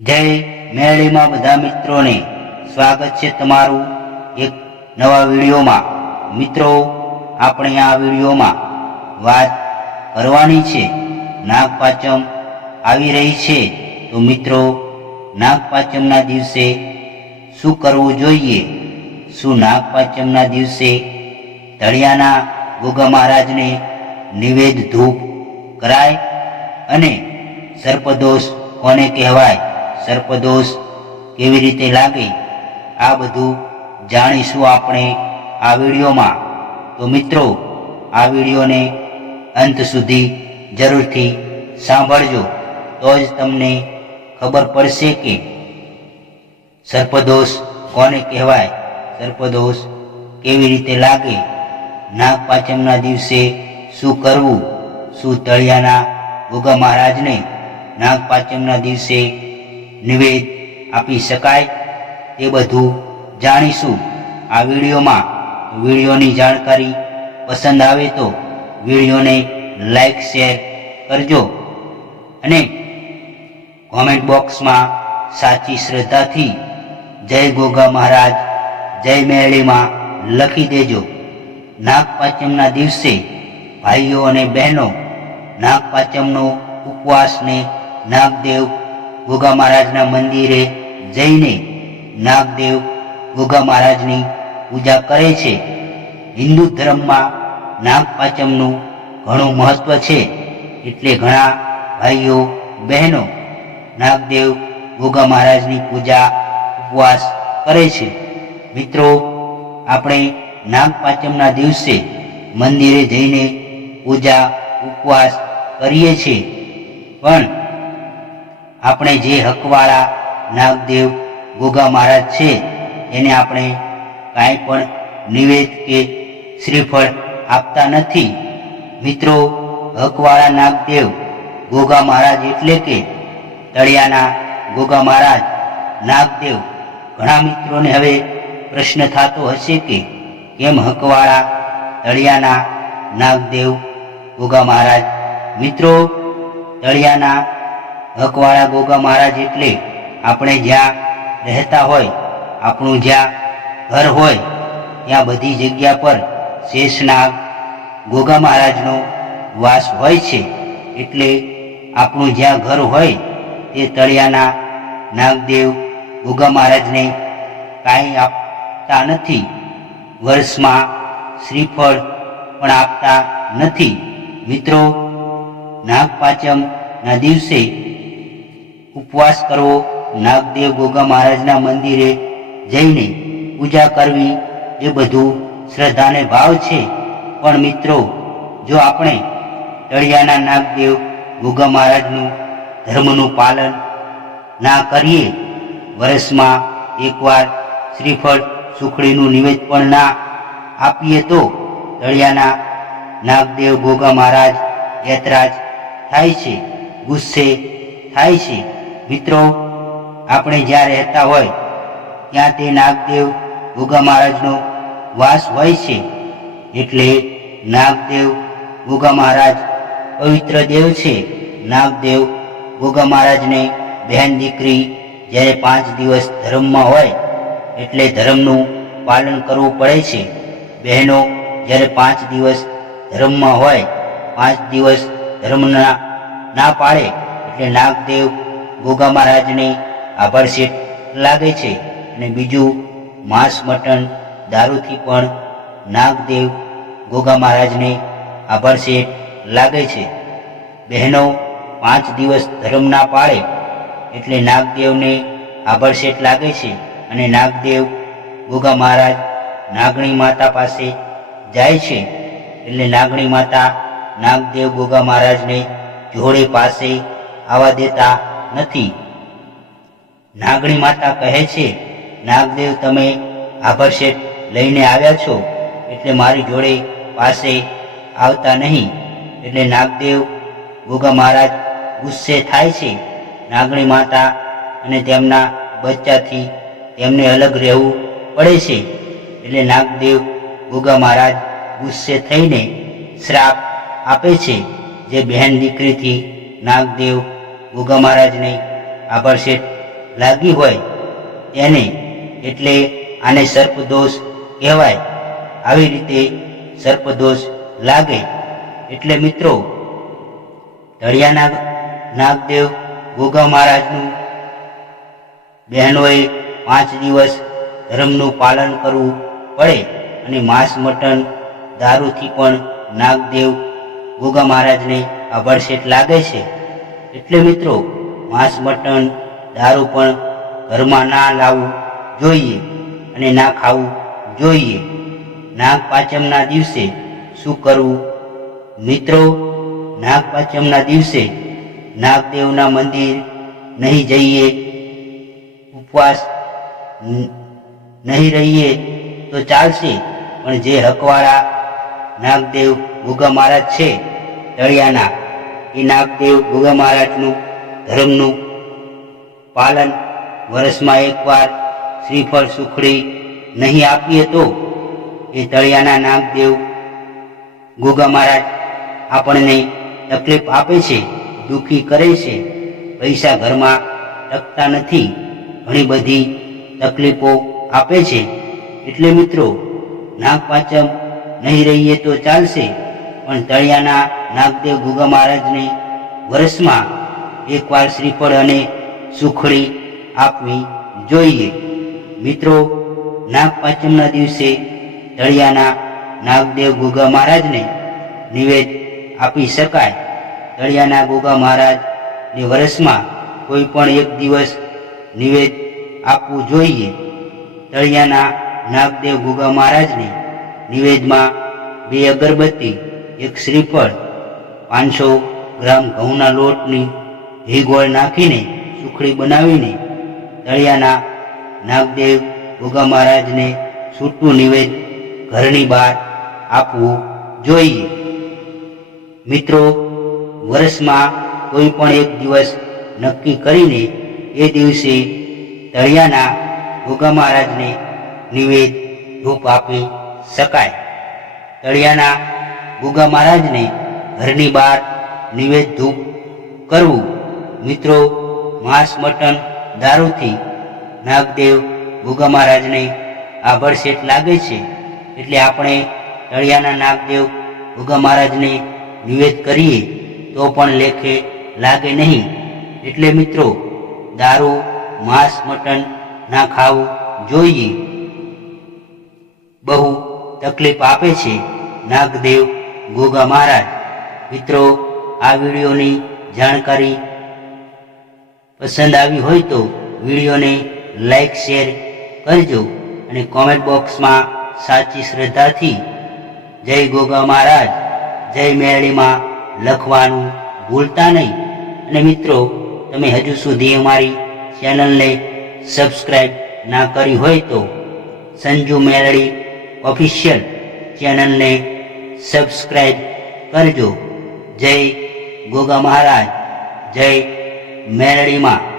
જય મેળીમાં બધા મિત્રોને સ્વાગત છે તમારું એક નવા વિડીયોમાં. મિત્રો, આપણે આ વિડીયોમાં વાત કરવાની છે. નાગપાંચમ આવી રહી છે. તો મિત્રો, નાગપાંચમના દિવસે શું કરવું જોઈએ? શું નાગપાંચમના દિવસે તળિયાના ગોગા મહારાજને નિવેદ ધૂપ કરાય? અને સર્પદોષ કોને કહેવાય? સર્પદોષ કેવી રીતે લાગે, આ બધું જાણીશું આપણે આ વિડીયોમાં. તો મિત્રો, આ વિડીયોને અંત સુધી જરૂરથી સાંભળજો. તો જ તમને ખબર પડશે કે સર્પદોષ કોને કહેવાય, સર્પદોષ કેવી રીતે લાગે નાગપાંચમના દિવસે શું કરવું, શું તળિયાના ગોગા મહારાજને નાગપાંચમના દિવસે નિવેદ આપી શકાય તે બધું જાણીશું. આ વિડીયોમાં વિડીયોની જાણકારી પસંદ આવે તો વિડીયોને લાઈક, શેર કરજો અને કોમેન્ટ બોક્સમાં સાચી શ્રદ્ધાથી જય ગોગા મહારાજ, જય મેળીમાં લખી દેજો. નાગપાંચમના દિવસે ભાઈઓ અને બહેનો નાગપાંચમનો ઉપવાસને નાગદેવ ગોગા મહારાજના મંદિરે જઈને નાગદેવ ગોગા મહારાજની પૂજા કરે છે. હિન્દુ ધર્મમાં નાગપાંચમનું ઘણું મહત્વ છે. એટલે ઘણા ભાઈઓ, બહેનો નાગદેવ ગોગા મહારાજની પૂજા, ઉપવાસ કરે છે. મિત્રો, આપણે નાગપાંચમના દિવસે મંદિરે જઈને પૂજા, ઉપવાસ કરીએ છીએ. પણ આપણે જે હકવાળા નાગદેવ ગોગા મહારાજ છે, એને આપણે કાંઈ પણ નિવેદ કે શ્રીફળ આપતા નથી. મિત્રો, હકવાળા નાગદેવ ગોગા મહારાજ એટલે કે તળિયાના ગોગા મહારાજ નાગદેવ. ઘણા મિત્રોને હવે પ્રશ્ન થતો હશે કે કેમ હકવાળા તળિયાના નાગદેવ ગોગા મહારાજ? મિત્રો, તળિયાના હકવાળા ગોગા મહારાજ એટલે આપણે જ્યાં રહેતા હોય, આપણું જ્યાં ઘર હોય, ત્યાં બધી જગ્યા પર શેષનાગ ગોગા મહારાજનો વાસ હોય છે. એટલે આપણું જ્યાં ઘર હોય, તે તળિયાના નાગદેવ ગોગા મહારાજને કાંઈ આપતા નથી. વર્ષમાં શ્રીફળ પણ આપતા નથી. મિત્રો નાગપાંચમના દિવસે ઉપવાસ કરવો, નાગદેવ ગોગા મહારાજના મંદિરે જઈને પૂજા કરવી એ બધું શ્રદ્ધાને ભાવ છે. પણ મિત્રો, જો આપણે તળિયાના નાગદેવ ગોગા મહારાજનું ધર્મનું પાલન ના કરીએ વર્ષમાં એકવાર શ્રીફળ સુખડીનું નિવેદ પણ ના આપીએ તો તળિયાના નાગદેવ ગોગા મહારાજ યતરાજ થાય છે, ગુસ્સે થાય છે. મિત્રો, આપણે જ્યાં રહેતા હોય ત્યાં તે નાગદેવ ગોગા મહારાજનો વાસ હોય છે. એટલે નાગદેવ ગોગા મહારાજ પવિત્ર દેવ છે. નાગદેવ ગોગા મહારાજને બહેન દીકરી જ્યારે પાંચ દિવસ ધર્મમાં હોય, એટલે ધર્મનું પાલન કરવું પડે છે. બહેનો જ્યારે પાંચ દિવસ ધર્મમાં હોય, પાંચ દિવસ ધર્મના ના પાડે, એટલે નાગદેવ ગોગા મહારાજને આભાર શેઠ લાગે છે અને બીજું માંસ મટન દારૂથી પણ નાગદેવ ગોગા મહારાજને આભાર શેઠ લાગે છે. બહેનો પાંચ દિવસ ધર્મ ના પાળે એટલે નાગદેવને આભાર શેઠ લાગે છે અને નાગદેવ ગોગા મહારાજ નાગણી માતા પાસે જાય છે એટલે નાગણી માતા નાગદેવ ગોગા મહારાજને જોડે પાસે આવવા દેતા નથી. નાગણી માતા કહે છે, નાગદેવ, તમે આભરશેઠ લઈને આવ્યા છો, એટલે મારી જોડે પાસે આવતા નહીં. એટલે નાગદેવ ગોગા મહારાજ ગુસ્સે થાય છે. નાગણી માતા અને તેમના બચ્ચાથી તેમને અલગ રહેવું પડે છે. એટલે નાગદેવ ગોગા મહારાજ ગુસ્સે થઈને શ્રાપ આપે છે. જે બહેન દીકરીથી નાગદેવ ગોગા મહારાજને આભાર શેઠ લાગી હોય એને એટલે આને સર્પદોષ કહેવાય. આવી રીતે સર્પદોષ લાગે. એટલે મિત્રો તળિયાના નાગદેવ ગોગા મહારાજનું બહેનોએ પાંચ દિવસ ધર્મનું પાલન કરવું પડે અને માંસ મટન દારૂથી પણ નાગદેવ ગોગા મહારાજને અભરશેઠ લાગે છે. એટલે મિત્રો, માંસ, મટન, દારૂ પણ ઘરમાં ના લાવવું જોઈએ અને ના ખાવું જોઈએ. નાગપાચમના દિવસે શું કરવું? મિત્રો નાગપાચમના દિવસે નાગદેવના મંદિર નહીં જઈએ, ઉપવાસ નહીં રહીએ તો ચાલશે. પણ જે હકવાળા નાગદેવ ગુગા મહારાજ છે, તળિયાના એ નાગદેવ ગુગા મહારાજનું ધર્મનું પાલન વર્ષમાં એકવાર શ્રીફળ સુખડી નહીં આપીએ તો એ તળિયાના નાગદેવ ગોગા મહારાજ આપણને તકલીફ આપે છે, દુઃખી કરે છે. પૈસા ઘરમાં ટકતા નથી, ઘણી બધી તકલીફો આપે છે. એટલે મિત્રો, નાગપાચમ નહીં રહીએ તો ચાલશે, પણ તળિયાના નાગદેવ ગુગા મહારાજને વર્ષમાં એકવાર શ્રીફળ અને સુખડી આપવી જોઈએ. મિત્રો, નાગપાંચમના દિવસે તળિયાના નાગદેવ ગુગા મહારાજને નિવેદ આપી શકાય. તળિયાના ગોગા મહારાજને વર્ષમાં કોઈ પણ એક દિવસ નિવેદ આપવું જોઈએ. તળિયાના નાગદેવ ગોગા મહારાજને નિવેદમાં બે અગરબત્તી, એક શ્રીફળ પાંચસો ગ્રામ ઘઉંના લોટની ઘી ગોળ નાખીને સુખડી બનાવીને તળિયાના નાગદેવ ગોગા મહારાજને છૂટું નિવેદ ઘરની બહાર આપવું જોઈએ. મિત્રો, વર્ષમાં કોઈ પણ એક દિવસ નક્કી કરીને એ દિવસે તળિયાના ગોગા મહારાજને નિવેદ ધૂપ આપી શકાય. તળિયાના ગોગા મહારાજને ઘરની બહાર નિવેદ ધૂપ કરવું. મિત્રો, માંસ મટન દારૂથી નાગદેવ ગોગા મહારાજને આભડસેટ લાગે છે. એટલે આપણે તળિયાના નાગદેવ ગોગા મહારાજને નિવેદ કરીએ તો પણ લેખે લાગે નહીં. એટલે મિત્રો, દારૂ, માંસ મટન ના ખાવું જોઈએ. બહુ તકલીફ આપે છે નાગદેવ ગોગા મહારાજ. મિત્રો, આ વિડીયોની જાણકારી પસંદ આવી હોય તો વિડીયોને લાઈક, શેર કરજો અને કોમેન્ટ બોક્સમાં સાચી શ્રદ્ધાથી જય ગોગા મહારાજ, જય મેળીમાં લખવાનું ભૂલતા નહીં. અને મિત્રો, તમે હજુ સુધી અમારી ચેનલને સબસ્ક્રાઈબ ના કરી હોય તો સંજુ મેલડી ઓફિશિયલ ચેનલને સબસ્ક્રાઈબ કરજો. જય ગોગા મહારાજ જય મેલડીમાં